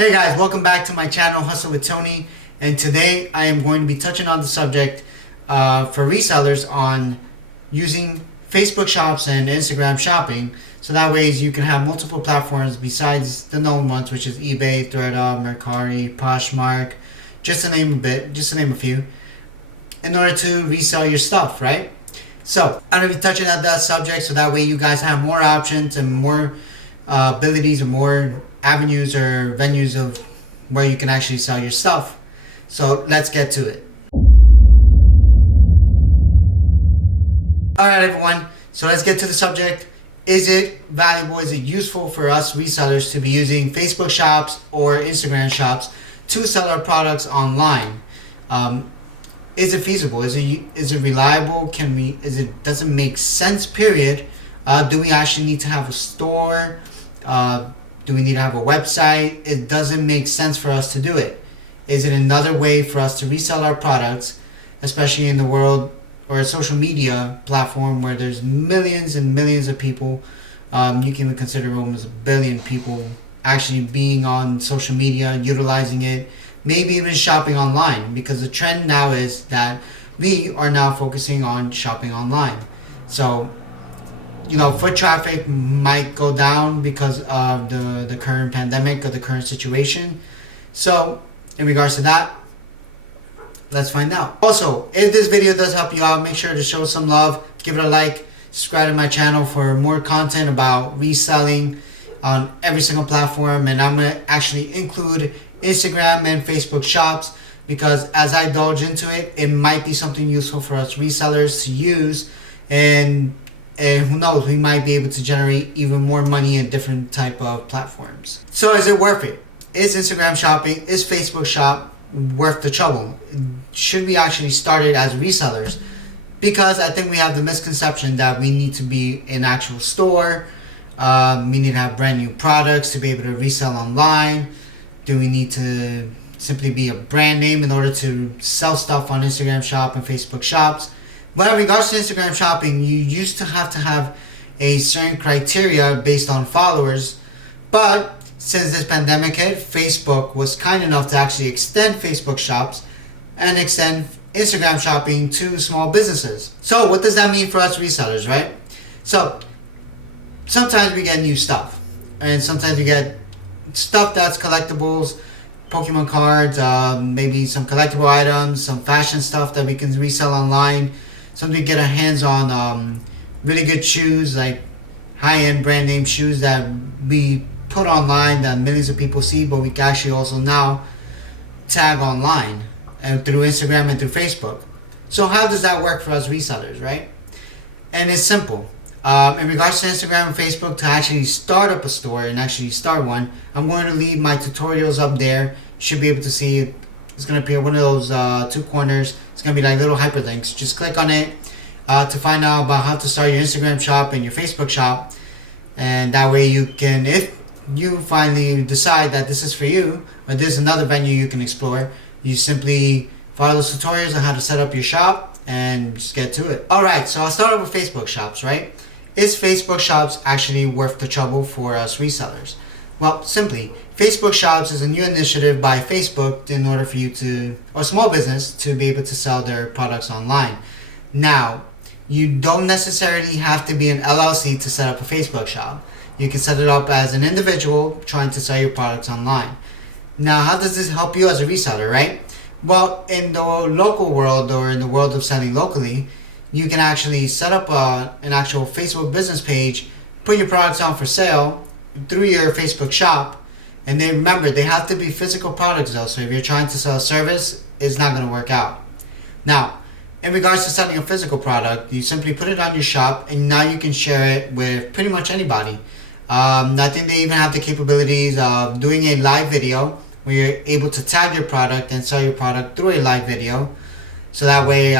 Hey guys, welcome back to my channel Hustle with Tony, and today I am going to be touching on the subject for resellers on using Facebook shops and Instagram shopping, so that way you can have multiple platforms besides the known ones, which is eBay, ThreadUp, Mercari, Poshmark, just to name a few, in order to resell your stuff, right? So I'm going to be touching on that subject so that way you guys have more options and more abilities and more avenues or venues of where you can actually sell your stuff. So let's get to it. Alright everyone, so let's get to the subject. Is it valuable, is it useful for us resellers to be using Facebook shops or Instagram shops to sell our products online? Is it feasible? Is it reliable? Does it make sense, period? Do we actually need to have a store? Do we need to have a website? It doesn't make sense for us to do it. Is it another way for us to resell our products, especially in the world or a social media platform where there's millions and millions of people? You can even consider almost 1 billion people actually being on social media, utilizing it, maybe even shopping online, because the trend now is that we are now focusing on shopping online. So foot traffic might go down because of the current pandemic or the current situation. So in regards to that, let's find out. Also, if this video does help you out, make sure to show some love, give it a like, subscribe to my channel for more content about reselling on every single platform. And I'm going to actually include Instagram and Facebook shops, because as I indulge into it, it might be something useful for us resellers to use, and who knows, we might be able to generate even more money in different type of platforms. So is it worth it? Is Instagram shopping, is Facebook shop worth the trouble? Should we actually start it as resellers? Because I think we have the misconception that we need to be an actual store. We need to have brand new products to be able to resell online. Do we need to simply be a brand name in order to sell stuff on Instagram shop and Facebook shops? But in regards to Instagram shopping, you used to have a certain criteria based on followers. But since this pandemic hit, Facebook was kind enough to actually extend Facebook shops and extend Instagram shopping to small businesses. So what does that mean for us resellers, right? So sometimes we get new stuff, and sometimes we get stuff that's collectibles, Pokemon cards, maybe some collectible items, some fashion stuff that we can resell online. Something to get our hands on, really good shoes, like high-end brand name shoes that we put online that millions of people see, but we can actually also now tag online and through Instagram and through Facebook. So how does that work for us resellers, right? And it's simple. In regards to Instagram and Facebook, to actually start up a store and actually start one, I'm going to leave my tutorials up there. You should be able to see it. It's going to appear one of those two corners. It's going to be like little hyperlinks. Just click on it to find out about how to start your Instagram shop and your Facebook shop. And that way you can, if you finally decide that this is for you, or there's another venue you can explore, you simply follow those tutorials on how to set up your shop and just get to it. Alright, so I'll start off with Facebook shops, right? Is Facebook shops actually worth the trouble for us resellers? Well, simply, Facebook shops is a new initiative by Facebook in order for you to, or small business, to be able to sell their products online. Now, you don't necessarily have to be an LLC to set up a Facebook shop. You can set it up as an individual trying to sell your products online. Now, how does this help you as a reseller, right? Well, in the local world, or in the world of selling locally, you can actually set up an actual Facebook business page, put your products on for sale through your Facebook shop, and then remember, they have to be physical products though, so if you're trying to sell a service, it's not going to work out. Now, in regards to selling a physical product, you simply put it on your shop, and now you can share it with pretty much anybody. I think they even have the capabilities of doing a live video where you're able to tag your product and sell your product through a live video. So that way,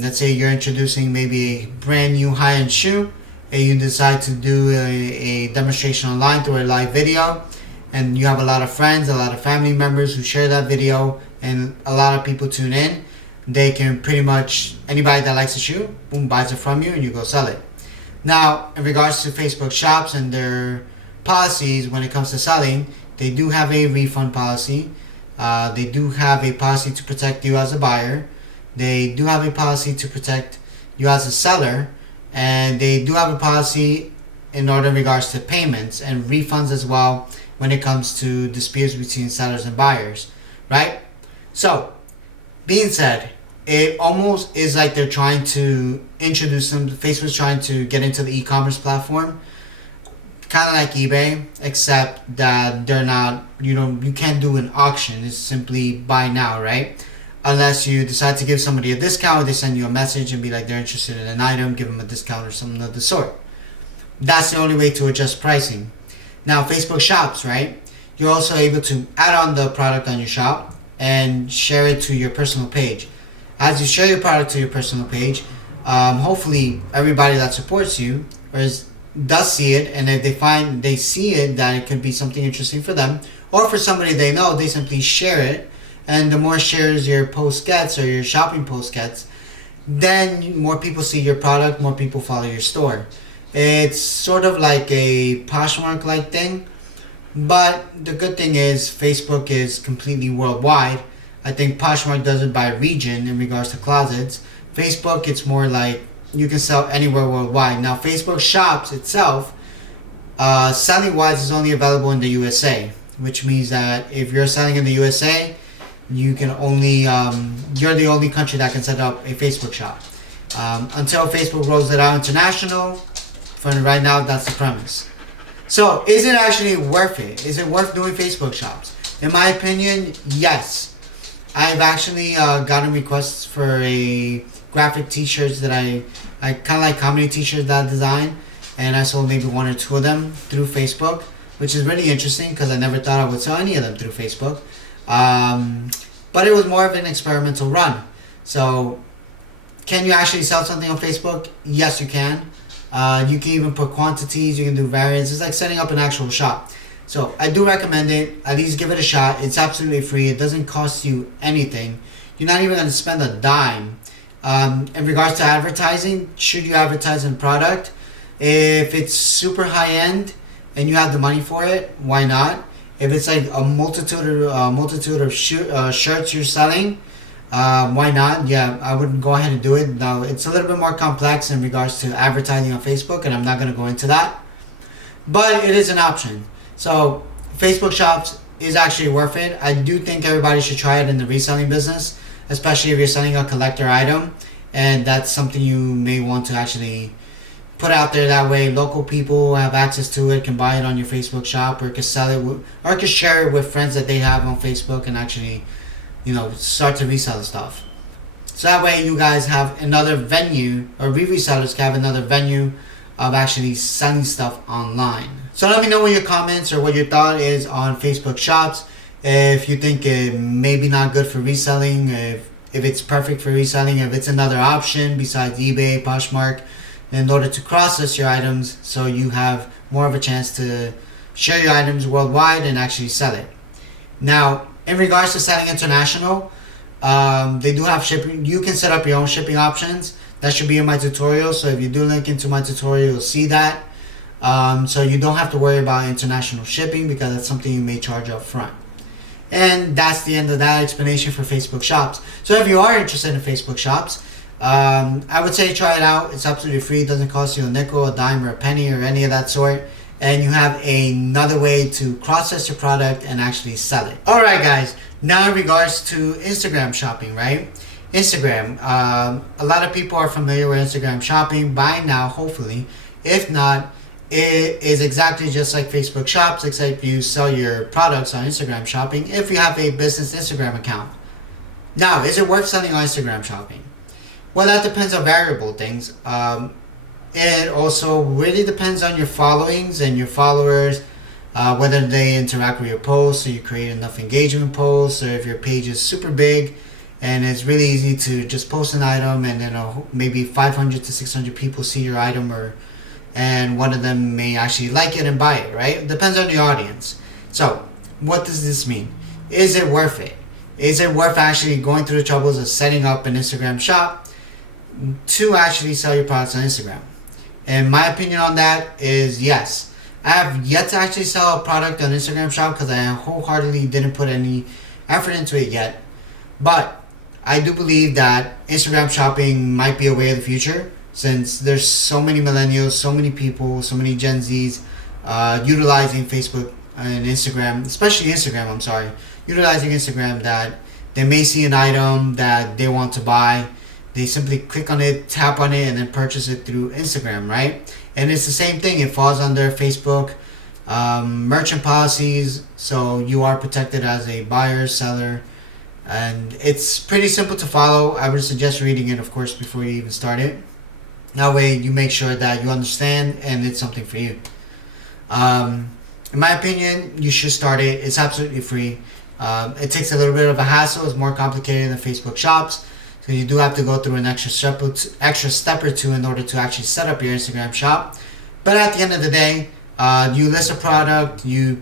let's say you're introducing maybe a brand new high-end shoe, and you decide to do a demonstration online through a live video, and you have a lot of friends, a lot of family members who share that video, and a lot of people tune in. They can pretty much, anybody that likes the shoe, boom, buys it from you and you go sell it. Now, in regards to Facebook shops and their policies when it comes to selling, They do have a refund policy. They do have a policy to protect you as a buyer. They do have a policy to protect you as a seller. And they do have a policy in order in regards to payments and refunds as well when it comes to disputes between sellers and buyers, right? So, being said, it almost is like they're trying to introduce them. Facebook's trying to get into the e-commerce platform, kind of like eBay, except that they're not. You can't do an auction. It's simply buy now, right? Unless you decide to give somebody a discount, they send you a message and be like they're interested in an item, give them a discount or something of the sort. That's the only way to adjust pricing. Now, Facebook Shops, right? You're also able to add on the product on your shop and share it to your personal page. As you share your product to your personal page, hopefully everybody that supports you does see it, and if they see it that it could be something interesting for them or for somebody they know, they simply share it. And the more shares your post gets or your shopping post gets, then more people see your product, more people follow your store. It's sort of like a Poshmark like thing, but the good thing is Facebook is completely worldwide. I think Poshmark does it by region in regards to closets. Facebook, it's more like you can sell anywhere worldwide. Now, Facebook Shops itself, selling wise, is only available in the USA, which means that if you're selling in the USA, you can only you're the only country that can set up a Facebook shop. Until Facebook rolls it out international, for right now, that's the premise. So, is it actually worth it? Is it worth doing Facebook shops? In my opinion, yes. I've actually gotten requests for a graphic t-shirts that I kind of like comedy t-shirts that I design, and I sold maybe one or two of them through Facebook, which is really interesting because I never thought I would sell any of them through Facebook. But it was more of an experimental run. So, can you actually sell something on Facebook? Yes, you can. You can even put quantities, you can do variants. It's like setting up an actual shop. So I do recommend it. At least give it a shot. It's absolutely free. It doesn't cost you anything. You're not even going to spend a dime. In regards to advertising, should you advertise in product? If it's super high end and you have the money for it, why not? If it's like a multitude of shirts you're selling, why not? Yeah, I would go ahead and do it. Now, it's a little bit more complex in regards to advertising on Facebook, and I'm not going to go into that. But it is an option. So, Facebook Shops is actually worth it. I do think everybody should try it in the reselling business, especially if you're selling a collector item, and that's something you may want to actually put out there. That way, local people have access to it, can buy it on your Facebook shop, or can sell it, or can share it with friends that they have on Facebook and actually, start to resell the stuff. So that way you guys have another venue, or resellers can have another venue of actually selling stuff online. So let me know what your comments or what your thought is on Facebook Shops. If you think it may be not good for reselling, if it's perfect for reselling, if it's another option besides eBay, Poshmark, in order to cross-list your items so you have more of a chance to share your items worldwide and actually sell it. Now, in regards to selling international, they do have shipping. You can set up your own shipping options. That should be in my tutorial. So if you do link into my tutorial, you'll see that. So you don't have to worry about international shipping because that's something you may charge up front. And that's the end of that explanation for Facebook Shops. So if you are interested in Facebook Shops, I would say try it out. It's absolutely free. It doesn't cost you a nickel, a dime, or a penny, or any of that sort. And you have another way to cross-test your product and actually sell it. Alright guys, now in regards to Instagram shopping, right? Instagram, a lot of people are familiar with Instagram shopping by now, hopefully. If not, it is exactly just like Facebook Shops, except you sell your products on Instagram shopping if you have a business Instagram account. Now, is it worth selling on Instagram shopping? Well, that depends on variable things. It also really depends on your followings and your followers, whether they interact with your posts, or you create enough engagement posts, or if your page is super big and it's really easy to just post an item and then maybe 500 to 600 people see your item, and one of them may actually like it and buy it, right? It depends on your audience. So, what does this mean? Is it worth it? Is it worth actually going through the troubles of setting up an Instagram shop to actually sell your products on Instagram? And my opinion on that is yes. I have yet to actually sell a product on Instagram Shop because I wholeheartedly didn't put any effort into it yet. But I do believe that Instagram shopping might be a way of the future, since there's so many millennials, so many people, so many Gen Zs utilizing Facebook and Instagram, especially Instagram, I'm sorry, utilizing Instagram, that they may see an item that they want to buy. They simply click on it, tap on it, and then purchase it through Instagram, right? And it's the same thing. It falls under Facebook merchant policies, so you are protected as a buyer, seller, and it's pretty simple to follow. I would suggest reading it, of course, before you even start it. That way, you make sure that you understand and it's something for you. In my opinion, you should start it. It's absolutely free. It takes a little bit of a hassle. It's more complicated than Facebook shops. So you do have to go through an extra step or two in order to actually set up your Instagram shop. But at the end of the day, you list a product, you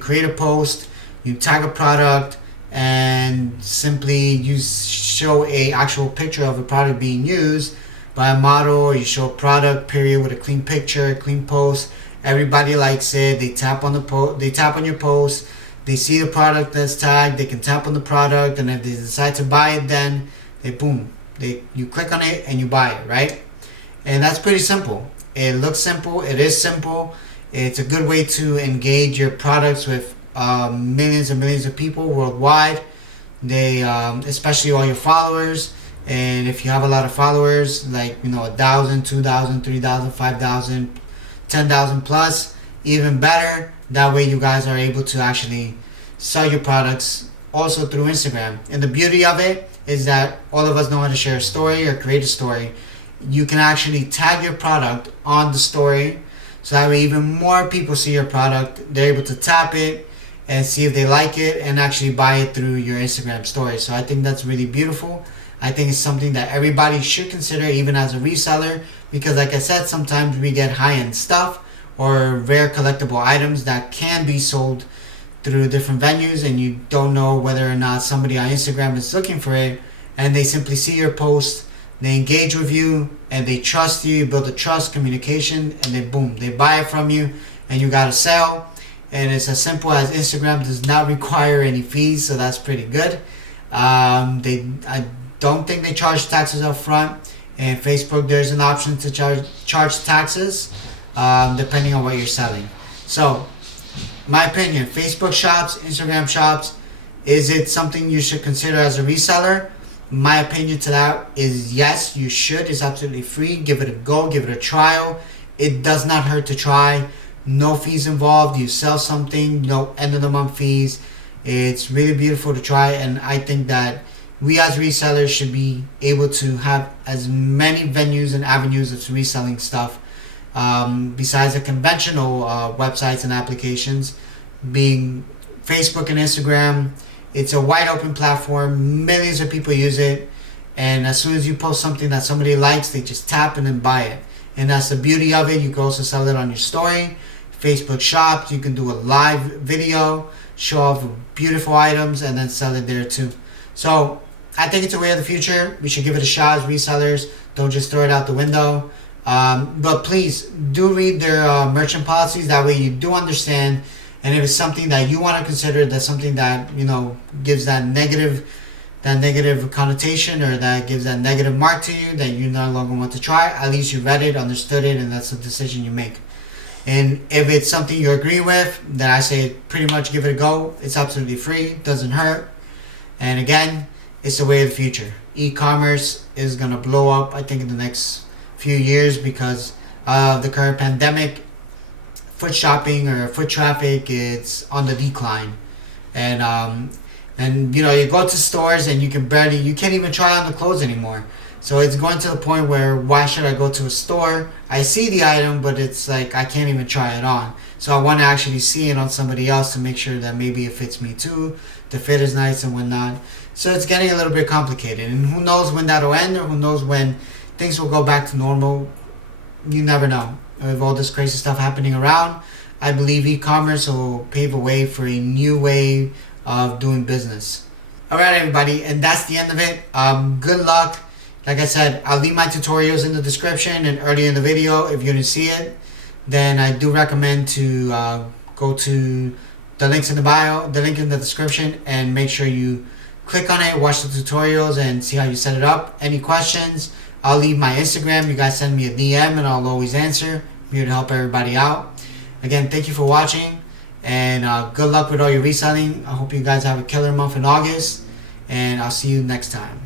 create a post, you tag a product, and simply you show a actual picture of a product being used by a model, or you show a product period with a clean picture, clean post. Everybody likes it. They tap on they tap on your post. They see the product that's tagged. They can tap on the product, and if they decide to buy it, then you click on it and you buy it, right? And that's pretty simple. It looks simple. It is simple. It's a good way to engage your products with millions and millions of people worldwide. They, especially all your followers. And if you have a lot of followers, like 1,000, 2,000, 3,000, 5,000, 10,000 plus, even better. That way you guys are able to actually sell your products also through Instagram. And the beauty of it is that all of us know how to share a story or create a story. You can actually tag your product on the story, so that way even more people see your product. They're able to tap it and see if they like it and actually buy it through your Instagram story. So I think that's really beautiful. I think it's something that everybody should consider, even as a reseller, because like I said, sometimes we get high-end stuff or rare collectible items that can be sold through different venues, and you don't know whether or not somebody on Instagram is looking for it, and they simply see your post, they engage with you, and they trust you. You build a trust, communication, and then boom, they buy it from you, and you got a sale. And it's as simple as Instagram does not require any fees, so that's pretty good. I don't think they charge taxes up front. And Facebook, there's an option to charge taxes depending on what you're selling. So, my opinion, Facebook shops, Instagram shops, is it something you should consider as a reseller? My opinion to that is yes, you should. It's absolutely free. Give it a go. Give it a trial. It does not hurt to try. No fees involved. You sell something, no end of the month fees. It's really beautiful to try, and I think that we as resellers should be able to have as many venues and avenues of reselling stuff besides the conventional websites and applications, being Facebook and Instagram. It's a wide open platform. Millions of people use it, and as soon as you post something that somebody likes, they just tap and then buy it. And that's the beauty of it. You can also sell it on your story. Facebook shops, you can do a live video, show off beautiful items, and then sell it there too. So I think it's a way of the future. We should give it a shot as resellers. Don't just throw it out the window. But please do read their merchant policies. That way you do understand. And if it's something that you want to consider, that's something that gives that negative connotation, or that gives that negative mark to you, that you no longer want to try, at least you read it, understood it, and that's the decision you make. And if it's something you agree with, then I say pretty much give it a go. It's absolutely free, doesn't hurt. And again, it's the way of the future. E-commerce is going to blow up, I think, in the next few years because of the current pandemic. Foot shopping or foot traffic, it's on the decline. And you go to stores and you can't even try on the clothes anymore. So it's going to the point where, why should I go to a store? I see the item, but it's like I can't even try it on. So I want to actually see it on somebody else to make sure that maybe it fits me too. The fit is nice and whatnot. So it's getting a little bit complicated. And who knows when that'll end, or who knows when things will go back to normal. You never know. With all this crazy stuff happening around, I believe e-commerce will pave a way for a new way of doing business. Alright everybody, and that's the end of it. Good luck. Like I said, I'll leave my tutorials in the description and early in the video if you didn't see it. then I do recommend to go to the links in the bio, the link in the description, and make sure you click on it, watch the tutorials, and see how you set it up. Any questions, I'll leave my Instagram. You guys send me a DM and I'll always answer. I'm here to help everybody out. Again, thank you for watching, and good luck with all your reselling. I hope you guys have a killer month in August, and I'll see you next time.